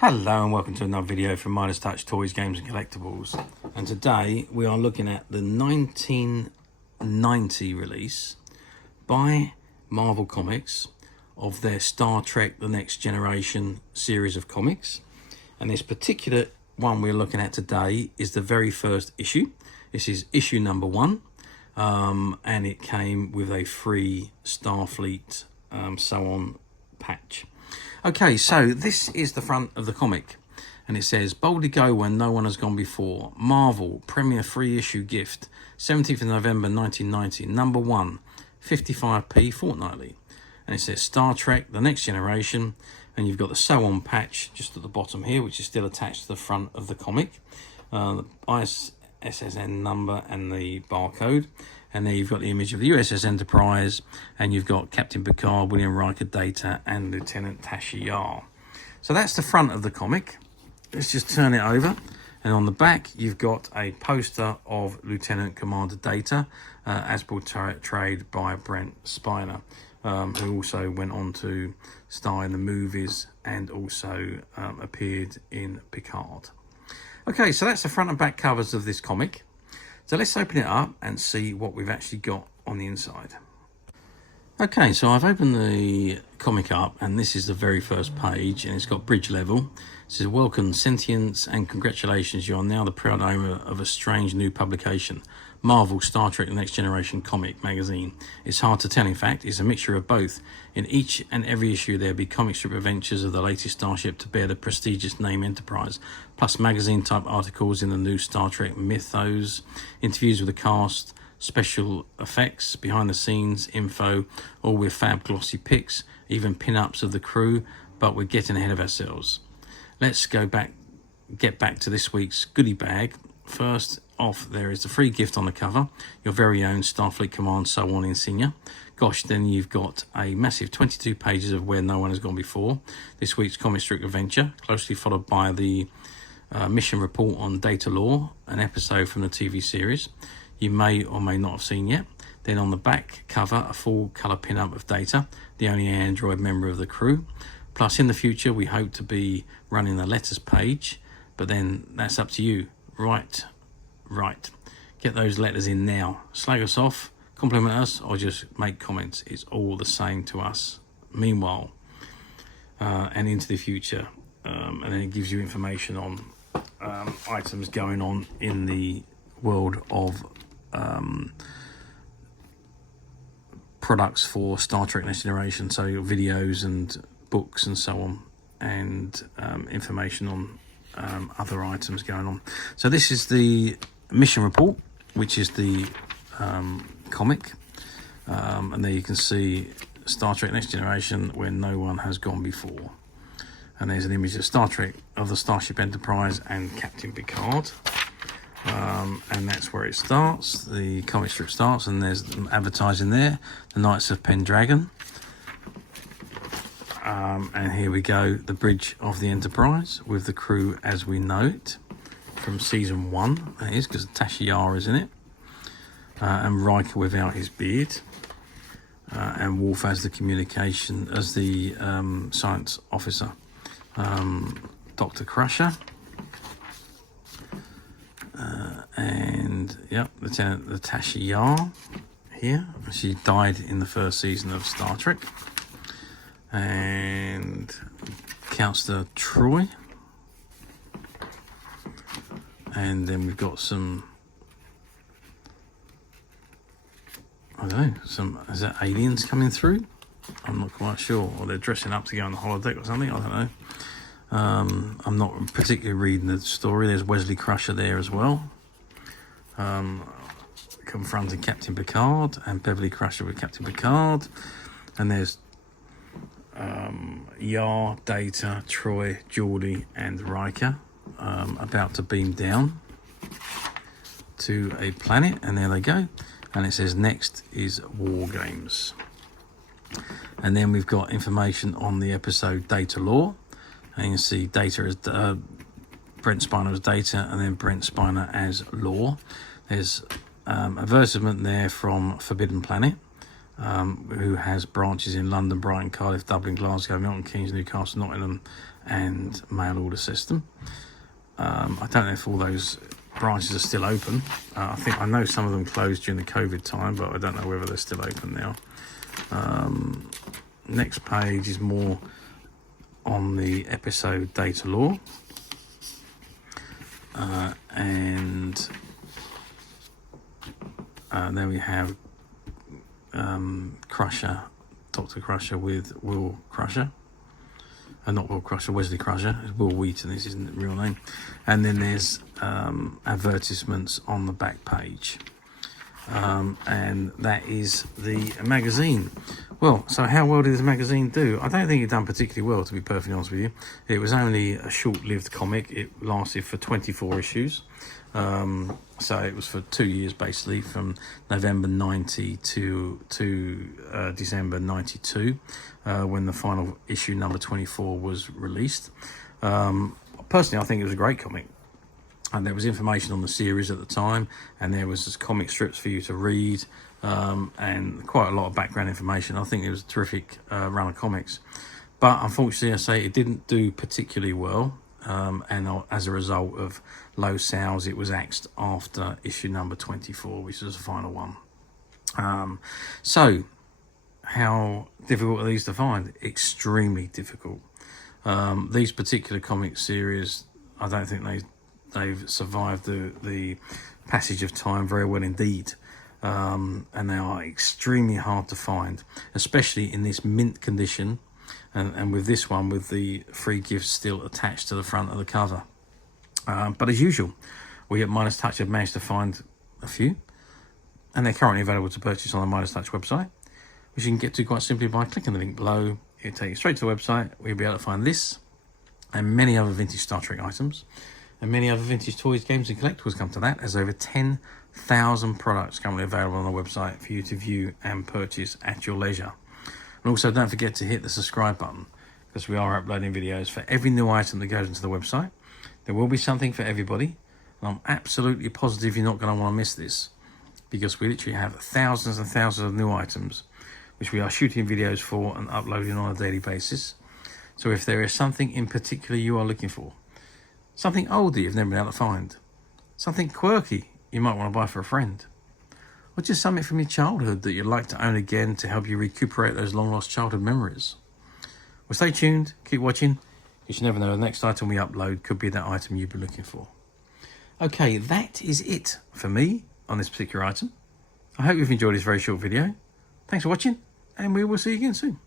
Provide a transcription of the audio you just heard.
Hello and welcome to another video from Midas Touch Toys, Games and Collectibles. And today we are looking at the 1990 release by Marvel Comics of their Star Trek The Next Generation series of comics. And this particular one we're looking at today is the very first issue. This is issue number 1, and it came with a free Starfleet so on patch. Okay, so this is the front of the comic, and it says, "Boldly go when no one has gone before. Marvel, premier free issue gift, 17th of November 1990, number 1, 55p fortnightly." And it says Star Trek, The Next Generation, and you've got the so on patch just at the bottom here, which is still attached to the front of the comic. The ISSN number and the barcode. And there you've got the image of the USS Enterprise, and you've got Captain Picard, William Riker, Data, and Lieutenant Tasha Yar. So that's the front of the comic. Let's just turn it over. And on the back, you've got a poster of Lieutenant Commander Data, as portrayed by Brent Spiner, who also went on to star in the movies and also appeared in Picard. Okay, so that's the front and back covers of this comic. So let's open it up and see what we've actually got on the inside. Okay, so I've opened the comic up, and this is the very first page, and it's got bridge level. It says, "Welcome, sentience, and congratulations. You are now the proud owner of a strange new publication, Marvel Star Trek The Next Generation comic magazine. It's hard to tell, in fact. It's a mixture of both. In each and every issue, there'll be comic strip adventures of the latest starship to bear the prestigious name Enterprise, plus magazine-type articles in the new Star Trek mythos, interviews with the cast, special effects, behind-the-scenes info, all with fab glossy pics, even pin-ups of the crew, but we're getting ahead of ourselves. Let's get back to this week's goodie bag. First off, there is the free gift on the cover, your very own Starfleet Command so on insignia. Gosh, then you've got a massive 22 pages of Where No One Has Gone Before, this week's comic strip adventure, closely followed by the mission report on Data Lore, an episode from the TV series you may or may not have seen yet. Then on the back cover, a full colour pin-up of Data, the only android member of the crew. Plus, in the future, we hope to be running a letters page, but then that's up to you. Right. Get those letters in now. Slag us off, compliment us, or just make comments. It's all the same to us. Meanwhile, and into the future, and then it gives you information on items going on in the world of products for Star Trek Next Generation, so videos and books and so on, and information on other items going on. So this is the mission report, which is the comic, and there you can see Star Trek Next Generation, Where No One Has Gone Before, and there's an image of Star Trek, of the Starship Enterprise and Captain Picard. And that's where it starts. The comic strip starts, and there's advertising there, the Knights of Pendragon. And here we go, the bridge of the Enterprise with the crew as we know it from season 1. That is because Tasha Yar is in it, and Riker without his beard, and Worf as the science officer, Dr. Crusher. And yep, Lieutenant Tasha Yar here. She died in the first season of Star Trek. And Counselor Troy. And then we've got some, I don't know, is that aliens coming through? I'm not quite sure. Or they're dressing up to go on the holodeck or something, I don't know. I'm not particularly reading the story. There's Wesley Crusher there as well, confronting Captain Picard, and Beverly Crusher with Captain Picard. And there's Yar, Data, Troy, Geordi, and Riker about to beam down to a planet, and there they go. And it says next is War Games. And then we've got information on the episode Data Lore. And you can see Data as Brent Spiner as Data, and then Brent Spiner as Lore. There's advertisement there from Forbidden Planet, who has branches in London, Brighton, Cardiff, Dublin, Glasgow, Milton Keynes, Newcastle, Nottingham, and mail order system. I don't know if all those branches are still open. I know some of them closed during the COVID time, but I don't know whether they're still open now. Next page is more on the episode data law, and then we have Crusher, Dr. Crusher with Will Crusher. Not Will Crusher, Wesley Crusher. It's Will Wheaton, this isn't the real name. And then there's advertisements on the back page. And that is the magazine. Well, so how well did this magazine do? I don't think it done particularly well, to be perfectly honest with you. It was only a short-lived comic. It lasted for 24 issues. So it was for 2 years, basically, from November 90 to December 92, when the final issue, number 24, was released. Personally, I think it was a great comic. And there was information on the series at the time, and there was just comic strips for you to read, and quite a lot of background information. I think it was a terrific run of comics. But unfortunately, I say it didn't do particularly well. And as a result of low sales, it was axed after issue number 24, which was the final one. So how difficult are these to find? Extremely difficult. These particular comic series, I don't think they've survived the passage of time very well indeed. And they are extremely hard to find, especially in this mint condition. And with this one, with the free gifts still attached to the front of the cover. But as usual, we at Midas Touch have managed to find a few, and they're currently available to purchase on the Midas Touch website, which you can get to quite simply by clicking the link below. It'll take you straight to the website where you'll be able to find this and many other vintage Star Trek items, and many other vintage toys, games and collectibles come to that, as over 10,000 products currently available on the website for you to view and purchase at your leisure. And also don't forget to hit the subscribe button, because we are uploading videos for every new item that goes into the website. There will be something for everybody, and I'm absolutely positive you're not going to want to miss this, because we literally have thousands and thousands of new items which we are shooting videos for and uploading on a daily basis. So if there is something in particular you are looking for, something old that you've never been able to find, something quirky you might want to buy for a friend, or just something from your childhood that you'd like to own again to help you recuperate those long-lost childhood memories. Well, stay tuned, keep watching, because you never know, the next item we upload could be that item you've been looking for. Okay, that is it for me on this particular item. I hope you've enjoyed this very short video. Thanks for watching, and we will see you again soon.